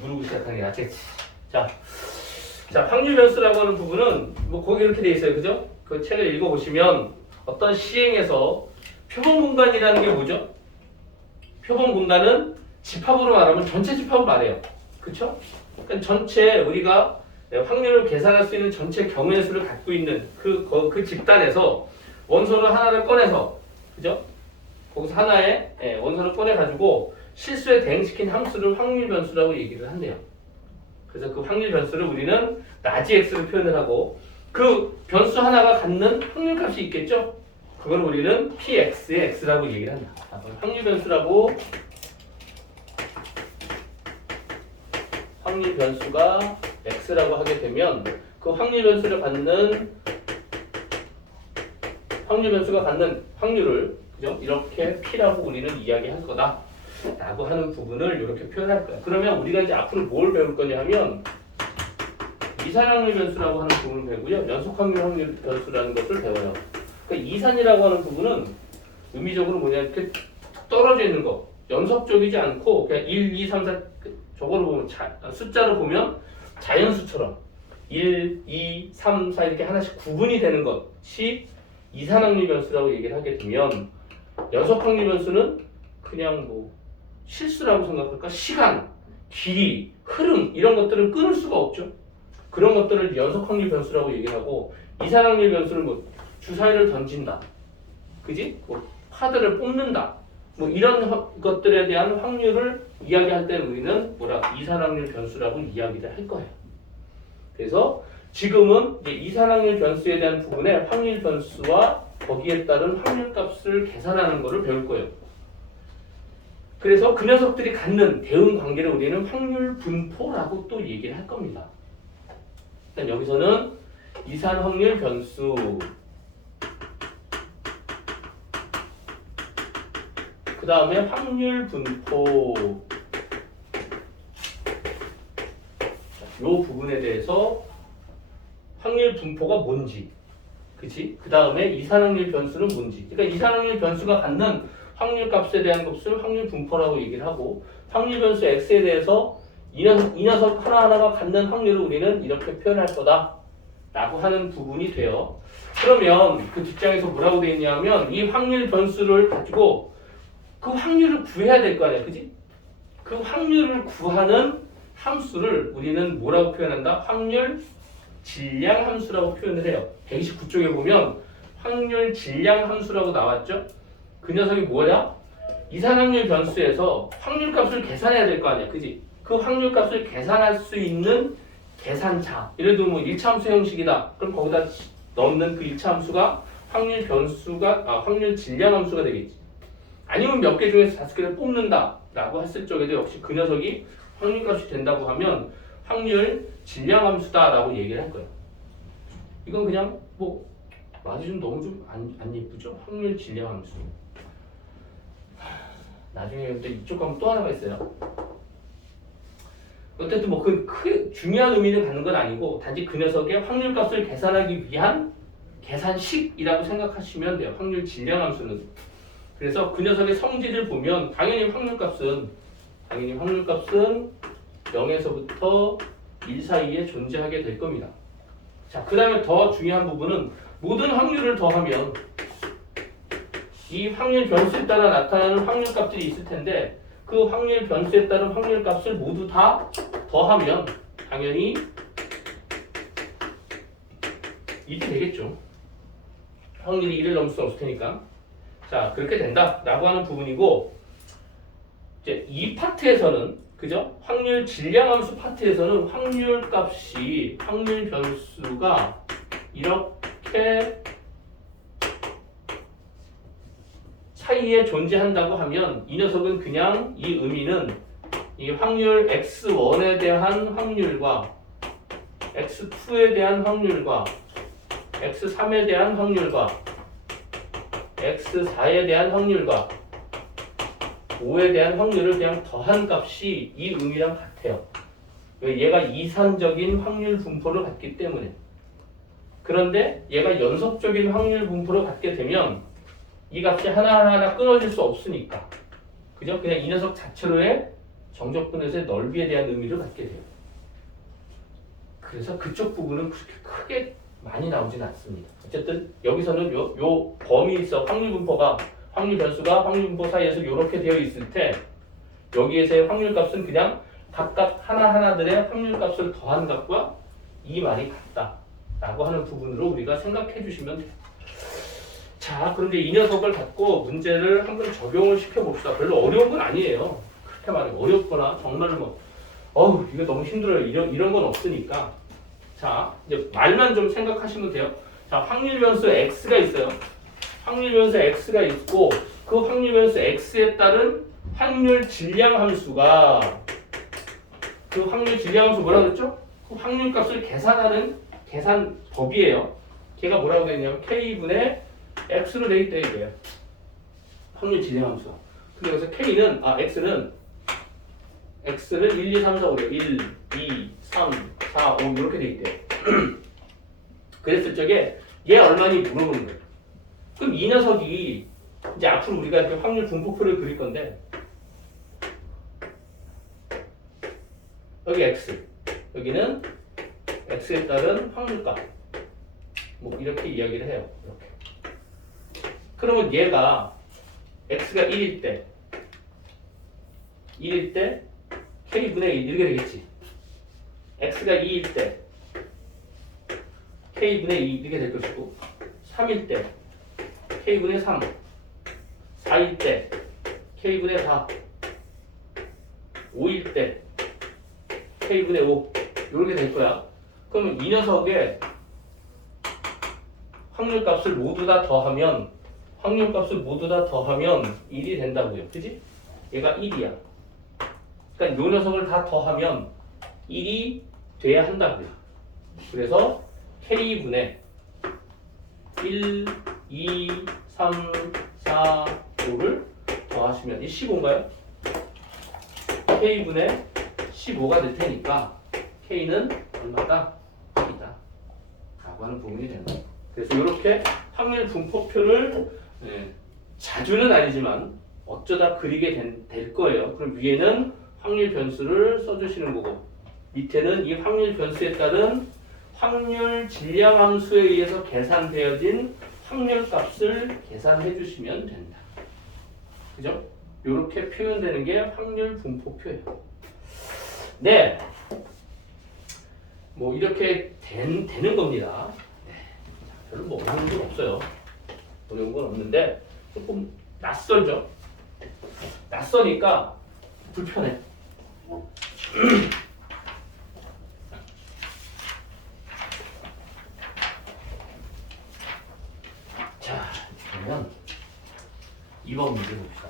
누르고 시작하는 게 낫겠지. 자, 확률 변수라고 하는 부분은 뭐 거기 이렇게 돼 있어요, 그죠? 그 책을 읽어보시면 어떤 시행에서 표본 공간이라는 게 뭐죠? 표본 공간은 집합으로 말하면 전체 집합을 말해요, 그렇죠? 그러니까 전체 우리가 확률을 계산할 수 있는 전체 경우의 수를 갖고 있는 그 집단에서 원소를 하나를 꺼내서, 그죠? 거기서 하나의 원소를 꺼내가지고 실수에 대응시킨 함수를 확률 변수라고 얘기를 한대요. 그래서 그 확률 변수를 우리는 라지 x로 표현을 하고 그 변수 하나가 갖는 확률 값이 있겠죠? 그걸 우리는 px의 x라고 얘기를 한다. 확률 변수라고 확률 변수가 x라고 하게 되면 그 확률 변수를 갖는 확률 변수가 갖는 확률을, 그죠? 이렇게 p라고 우리는 이야기할 거다 라고 하는 부분을 이렇게 표현할 거야. 그러면 우리가 이제 앞으로 뭘 배울 거냐 하면 이산확률 변수라고 하는 부분을 배우고요, 연속확률 변수라는 것을 배워요. 그러니까 이산이라고 하는 부분은 의미적으로 뭐냐, 이렇게 떨어져 있는 거, 연속적이지 않고 그냥 1, 2, 3, 4 저거를 보면 숫자를 보면 자연수처럼 1, 2, 3, 4 이렇게 하나씩 구분이 되는 것이 이산확률 변수라고 얘기를 하게 되면, 연속확률 변수는 그냥 뭐 실수라고 생각할까? 시간, 길이, 흐름 이런 것들을 끊을 수가 없죠. 그런 것들을 연속확률 변수라고 얘기를 하고, 이산확률 변수는 뭐 주사위를 던진다, 그지? 뭐 카드를 뽑는다, 뭐 이런 것들에 대한 확률을 이야기할 때 우리는 뭐라 이산확률 변수라고 이야기를 할 거예요. 그래서 지금은 이제 이산확률 변수에 대한 부분에 확률 변수와 거기에 따른 확률값을 계산하는 것을 배울 거예요. 그래서 그 녀석들이 갖는 대응 관계를 우리는 확률 분포라고 또 얘기를 할 겁니다. 일단 여기서는 이산 확률 변수, 그 다음에 확률 분포, 이 부분에 대해서 확률 분포가 뭔지, 그치? 그 다음에 이산확률 변수는 뭔지, 그러니까 이산확률 변수가 갖는 확률 값에 대한 것을 확률 분포라고 얘기를 하고, 확률 변수 x에 대해서 이 녀석 하나하나가 갖는 확률을 우리는 이렇게 표현할 거다 라고 하는 부분이 돼요. 그러면 그 뒷장에서 뭐라고 되어 있냐면, 이 확률 변수를 가지고 그 확률을 구해야 될 거 아니야, 그지? 그 확률을 구하는 함수를 우리는 뭐라고 표현한다? 확률 질량 함수라고 표현을 해요. 129쪽에 보면 확률 질량 함수라고 나왔죠? 그 녀석이 뭐냐? 이산확률 변수에서 확률값을 계산해야 될 거 아니야, 그지? 그 확률값을 계산할 수 있는 계산차, 예를 들면 뭐 1차 함수 형식이다, 그럼 거기다 넣는 그 1차 함수가 확률 변수가 확률 질량 함수가 되겠지. 아니면 몇 개 중에서 5개를 뽑는다 라고 했을 적에도 역시 그 녀석이 확률값이 된다고 하면 확률 질량 함수다 라고 얘기를 할 거예요. 이건 그냥 뭐 맞이 좀 너무 좀 안 예쁘죠? 확률 질량 함수. 나중에 근데 이쪽 가면 또 하나가 있어요. 어쨌든 뭐 그 크게 중요한 의미를 갖는 건 아니고, 단지 그 녀석의 확률값을 계산하기 위한 계산식이라고 생각하시면 돼요, 확률 질량 함수는. 그래서 그 녀석의 성질을 보면 당연히 확률값은 0에서부터 1 사이에 존재하게 될 겁니다. 자, 그 다음에 더 중요한 부분은 모든 확률을 더하면 이 확률 변수에 따라 나타나는 확률값들이 있을 텐데, 그 확률 변수에 따른 확률값을 모두 다 더하면 당연히 1이 되겠죠. 확률이 1을 넘을 수 없을 테니까. 자, 그렇게 된다라고 하는 부분이고, 이제 이 파트에서는, 그죠? 확률 질량 함수 파트에서는 확률 변수가 이렇게 사이에 존재한다고 하면, 이 녀석은 그냥 이 의미는 이 확률 x1에 대한 확률과 x2에 대한 확률과 x3에 대한 확률과 x4에 대한 확률과 5에 대한 확률을 그냥 더한 값이 이 의미랑 같아요. 얘가 이산적인 확률 분포를 갖기 때문에. 그런데 얘가 연속적인 확률 분포를 갖게 되면 이 값이 하나하나 끊어질 수 없으니까, 그죠? 그냥 이 녀석 자체로의 정적분해서의 넓이에 대한 의미를 갖게 돼요. 그래서 그쪽 부분은 그렇게 크게 많이 나오진 않습니다. 어쨌든 여기서는 요 범위 있어. 확률 변수가 확률 분포 사이에서 이렇게 되어 있을 때 여기에서의 확률 값은 그냥 각각 하나하나들의 확률 값을 더한 값과 이 말이 같다 라고 하는 부분으로 우리가 생각해 주시면 돼요. 자, 그런데 이 녀석을 갖고 문제를 한번 적용을 시켜봅시다. 별로 어려운 건 아니에요. 그렇게 말해요. 어렵거나 정말로 뭐 이거 너무 힘들어요. 이런 건 없으니까. 자, 이제 말만 좀 생각하시면 돼요. 자, 확률 변수 x가 있어요. 확률 변수 x가 있고 그 확률 변수 x에 따른 확률 질량 함수가 그 확률 질량 함수 뭐라 그랬죠? 그 확률 값을 계산하는 계산 법이에요. 걔가 뭐라고 되냐면 k분의 x로 되어 있다 이거예요. 확률 질량 함수가. 그래서 k는 x는 1, 2, 3, 4, 5 1, 2, 3, 4, 5 이렇게 돼 있대요. 그랬을 적에 얘 얼마니 물어보는 거예요. 그럼 이 녀석이 이제 앞으로 우리가 이렇게 확률 분포표를 그릴 건데 여기 x, 여기는 x에 따른 확률값 뭐 이렇게 이야기를 해요. 이렇게. 그러면 얘가 x가 1일 때 k분의 1 이렇게 되겠지. x가 2일 때 k분의 2 이렇게 될 것이고 3일 때 k분의 3 4일 때 k분의 4 5일 때 k분의 5 이렇게 될 거야. 그러면 이 녀석의 확률값을 모두 다 더하면 1이 된다고요. 그지? 얘가 1이야. 그러니까 이 녀석을 다 더하면 1이 돼야 한다고요. 그래서 k분의 1, 2, 3, 4, 5를 더하시면 이 15인가요? k분의 15가 될 테니까 k는 얼마다? 1이다 라고 하는 부분이 되는 거예요. 그래서 이렇게 확률 분포표를 자주는 아니지만 어쩌다 그리게 될 거예요. 그럼 위에는 확률 변수를 써주시는 거고 밑에는 이 확률 변수에 따른 확률 질량 함수에 의해서 계산되어진 확률 값을 계산해 주시면 된다. 그죠? 이렇게 표현되는 게 확률 분포표예요. 네. 뭐 이렇게 되는 겁니다. 네. 별로 뭐 어려운 건 없어요. 어려운 건 없는데 조금 낯설죠? 낯서니까 불편해. 자, 그러면 2번 문제 봅시다.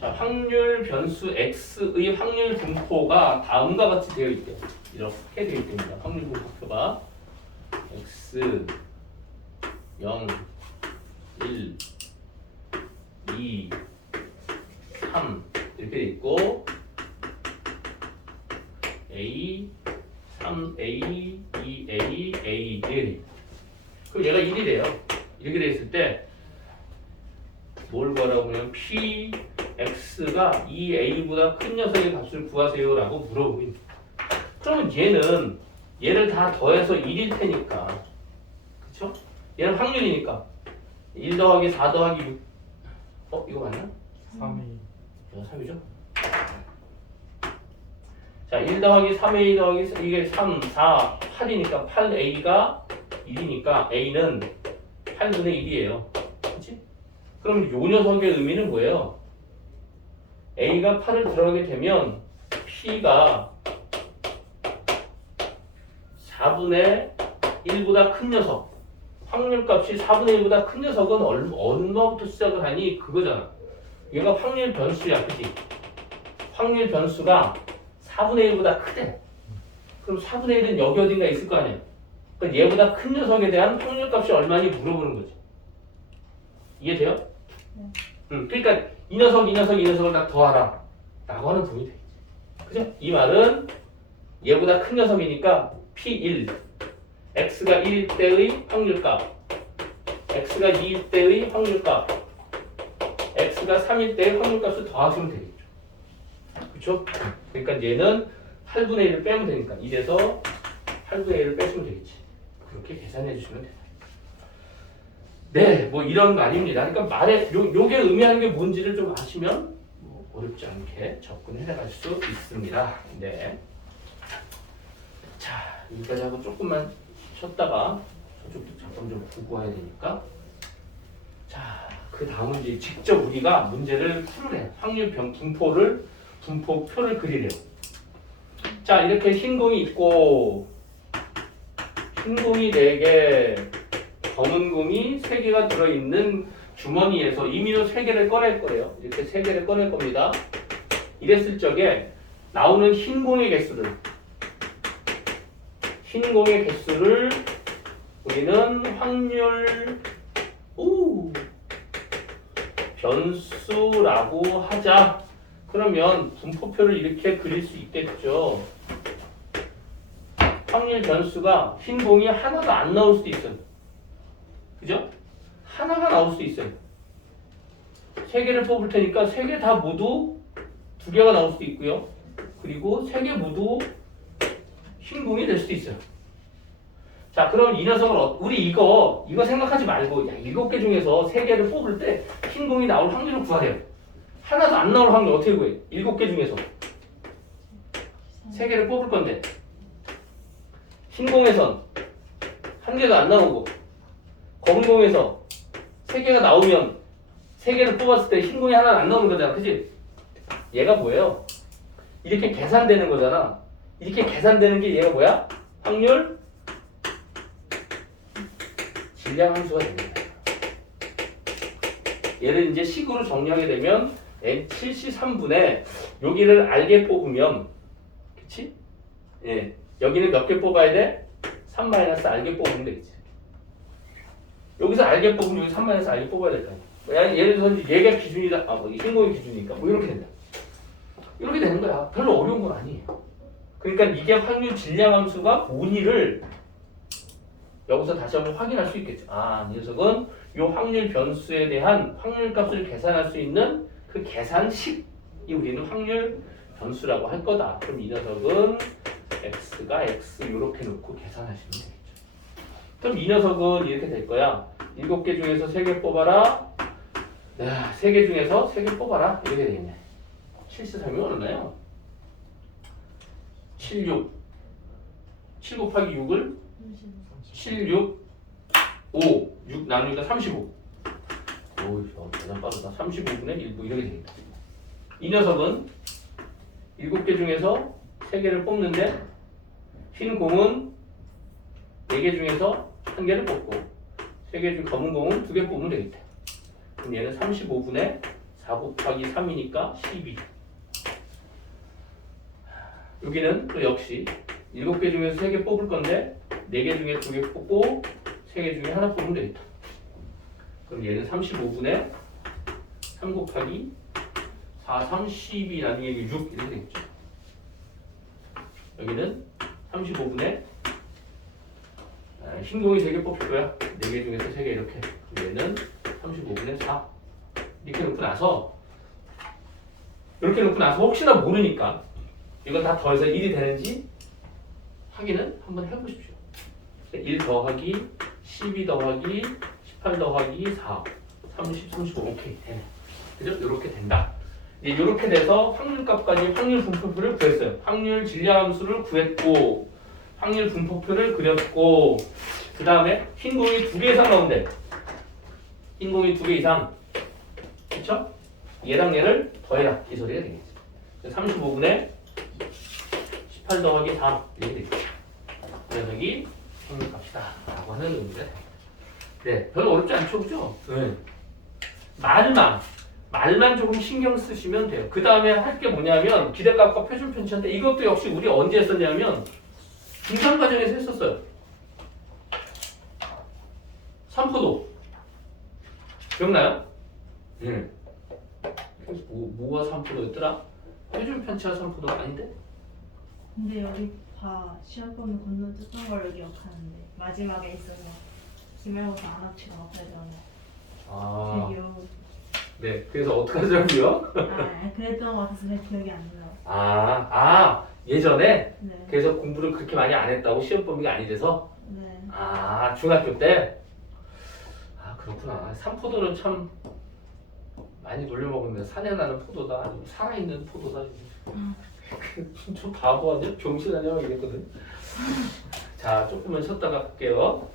자, 확률 변수 x의 확률 분포가 다음과 같이 되어 있대요. 이렇게 되어 있답니다. 확률 분포표가 x 0 1 2 3 이렇게 돼 있고 a 3a 2a a 이렇게 돼 있고 그럼 얘가 1이래요. 이렇게 돼 있을 때 뭘 구하라고 하면 p x가 2a보다 큰 녀석의 값을 구하세요 라고 물어보긴. 그러면 얘를 다 더해서 1일 테니까 그쵸? 얘는 확률이니까 1 더하기 4 더하기 6 이거 맞나? 3이 이거 3이죠? 자, 1 더하기 3a 더하기 이게 3, 4, 8이니까 8a가 1이니까 a는 8분의 1이에요. 그치? 그럼 요 녀석의 의미는 뭐예요? a가 8을 들어가게 되면 p가 4분의 1보다 큰 녀석 확률값이 4분의 1보다 큰 녀석은 얼마부터 시작을 하니? 그거잖아. 얘가 확률 변수야. 그치? 확률 변수가 4분의 1보다 크대. 그럼 4분의 1은 여기 어딘가 있을 거 아니야. 그러니까 얘보다 큰 녀석에 대한 확률값이 얼마니 물어보는 거지. 이해돼요? 네. 그러니까 이 녀석을 다 더하라 라고 하는 부분이 되겠지. 그죠? 이 말은 얘보다 큰 녀석이니까 P1 x가 1일 때의 확률값 x가 2일 때의 확률값 x가 x가 3일 때 확률값을 더하시면 되겠죠. 그렇죠? 그러니까 얘는 8분의 1을 빼면 되니까 1에서 8분의 1을 빼시면 되겠지. 그렇게 계산해 주시면 돼요. 네, 뭐 이런 말입니다. 그러니까 요게 의미하는 게 뭔지를 좀 아시면 뭐 어렵지 않게 접근해 나갈 수 있습니다. 네. 자, 여기까지 하고 조금만 쉬었다가 저쪽도 잠깐 좀 보고 와야 되니까. 자, 그 다음은 이제 직접 우리가 문제를 풀으래요. 확률 분포표를 그리래요. 자, 이렇게 흰 공이 있고 흰 공이 4개, 검은 공이 3개가 들어있는 주머니에서 이민호 3개를 꺼낼 거예요. 이렇게 3개를 꺼낼 겁니다. 이랬을 적에 나오는 흰 공의 개수를 우리는 확률 변수라고 하자. 그러면 분포표를 이렇게 그릴 수 있겠죠. 확률 변수가 흰 공이 하나도 안 나올 수도 있어요. 그죠? 하나가 나올 수도 있어요. 3개를 뽑을 테니까 3개 다 모두 2개가 나올 수도 있고요. 그리고 3개 모두 흰 공이 될 수도 있어요. 자, 그럼 이 녀석을 우리 이거 생각하지 말고 7개 중에서 3개를 뽑을 때 흰 공이 나올 확률을 구하래요. 하나도 안 나올 확률 어떻게 구해? 7개 중에서 3개를 뽑을 건데 흰 공에선 1개도 안 나오고 검은 공에서 3개가 나오면 3개를 뽑았을 때 흰 공이 하나 안 나오는 거잖아. 그치? 얘가 뭐예요? 이렇게 계산되는 거잖아. 이렇게 계산되는 게 얘가 뭐야? 확률 질량 함수가 됩니다. 얘를 이제 식으로 정리하게 되면 N73분의 여기를 알게 뽑으면 그치? 예. 여기는 몇 개 뽑아야 돼? 3-알게 뽑으면 되겠지. 여기서 알게 뽑으면 여기 3-알게 뽑아야 될 거 아니야. 예를 들어서 얘가 기준이다. 흰공이 기준이니까 뭐 이렇게 된다. 이렇게 되는 거야. 별로 어려운 건 아니에요. 그러니까 이게 확률 질량 함수가 뭔지를 여기서 다시 한번 확인할 수 있겠죠. 이 녀석은 이 확률 변수에 대한 확률값을 계산할 수 있는 그 계산식이 우리는 확률 변수라고 할 거다. 그럼 이 녀석은 x가 x 이렇게 놓고 계산하시면 되겠죠. 그럼 이 녀석은 이렇게 될 거야. 7개 중에서 3개 뽑아라. 3개 중에서 3개 뽑아라. 이렇게 되겠네. 73이 얼마예요? 76. 7 곱하기 6을 7, 6, 5. 6 나누니까 35. 오, 대단 빠르다. 35분의 1, 뭐 이렇게 되겠다. 이 녀석은 7개 중에서 3개를 뽑는데 흰 공은 4개 중에서 1개를 뽑고 3개 중 검은 공은 2개 뽑으면 되겠다. 그럼 얘는 35분의 4 곱하기 3이니까 12. 여기는 또 역시 7개 중에서 3개 뽑을 건데 4개 중에 2개 뽑고 3개 중에 하나 뽑으면 되겠다. 그럼 얘는 35분의 3 곱하기 4, 32 나누기 6 이렇게 되겠죠. 여기는 35분의 흰 공이 3개 뽑힐 거야. 4개 중에서 3개 이렇게. 그럼 얘는 35분의 4 이렇게 놓고 나서 혹시나 모르니까 이걸 다 더해서 1이 되는지 확인은 한번 해보십시오. 1 더하기 12 더하기 18 더하기 4 30, 35 오케이 되네. 그죠? 이렇게 된다. 이렇게 돼서 확률값까지 확률 분포표를 구했어요. 확률 질량 함수를 구했고 확률 분포표를 그렸고 그 다음에 흰 공이 2개 이상 나온대. 흰 공이 2개 이상 그쵸? 얘랑 얘를 더해라 이 소리가 되겠지. 35분의 18 더하기 4 이렇게 되겠죠. 이 녀석이 확률값이다 라고 하는 의미가 됩니다. 네, 별로 어렵지 않죠, 그죠? 네. 말만 조금 신경 쓰시면 돼요. 그 다음에 할 게 뭐냐면 기대값과 표준 편차인데 이것도 역시 우리 언제 했었냐면 중간 과정에서 했었어요. 삼포도 기억나요? 네. 뭐가 삼포도였더라? 표준 편차 삼포도가 아닌데? 근데 여기 시합번호 건너뛰었던 걸로 기억하는데 마지막에 있어서 기말고사 안 합치고 나와야 되잖아. 아, 되게 네, 그래서 어떻게 하더라고요? 아, 그랬던 것 같아서 잘 기억이 안 나요. 예전에 네. 그래서 공부를 그렇게 많이 안 했다고 시험 범위가 아니 돼서 네. 중학교 때 그렇구나. 삼포도는 참 많이 놀려먹으면 산에 나는 포도다 아니면 살아있는 포도다. 좀 바보 아니야? 병신 아니야? 막 이랬거든. 자, 조금만 쉬었다가 갈게요.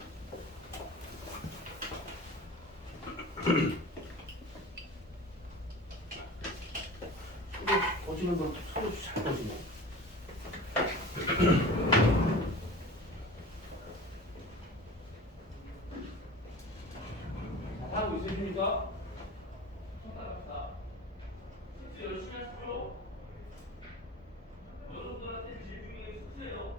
이거 꺼지는 걸 서로 잘 꺼지네. 자, 하고 있으십니까? 쉬었다 갑시다. 숙제 열심히 하십시오. 여러분들한테 제일 중요한 게 숙제예요.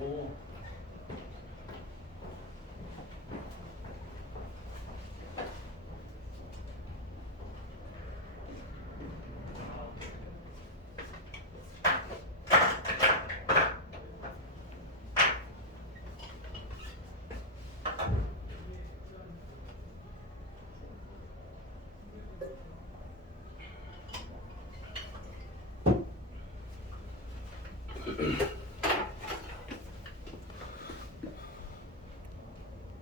오.